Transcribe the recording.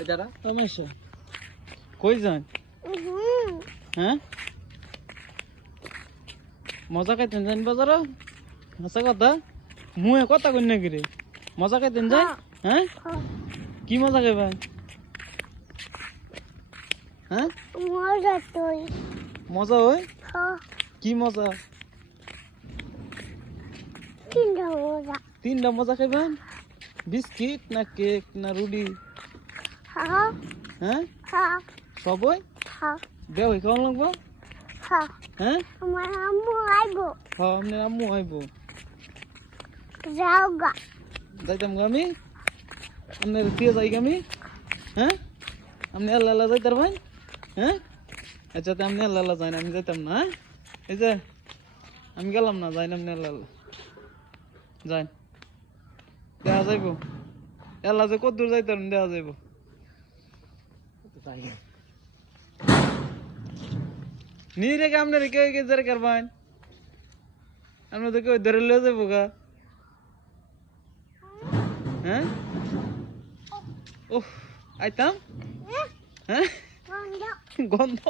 এটারা সমস্যা কই যান হ্যাঁ মজা খাইতেন যান বাজার হাসা কথা মুয়ে কথা কই না কিরে মজা খাইতেন যাই হ্যাঁ কি মজা খাইবেন হ্যাঁ মজা হয় কি মজা তিনটা মজা খাইবেন বিস্কিট না কেক না রুটি হ্যাঁ সবই দেও কেমন লাগবো হ্যাঁ আমার আম্মু আইবো হ্যাঁ আপনার আম্মু আইব যাও গা যাইতাম আমি আপনার দিয়ে যাই আমি হ্যাঁ আপনি আল্লাহ আল্লাহ যাইতার ভাই হ্যাঁ আচ্ছা তো আপনি আল্লাহ আল্লাহ যাই না আমি যাইতাম না হ্যাঁ এই যে আমি গেলাম না যাই না আপনি আল্লাহ আল্লাহ যাই দেখা যাইব আল্লাহ যে কত দূর যাইতাম দেখা যাইব নিয়ে রেখে আপনার কেউ কে জেরে করবেন আপনার তো কেউ ধরে লিয়ে যাবো গা হ্যাঁ ওহ আইতাম হ্যাঁ গন্ধ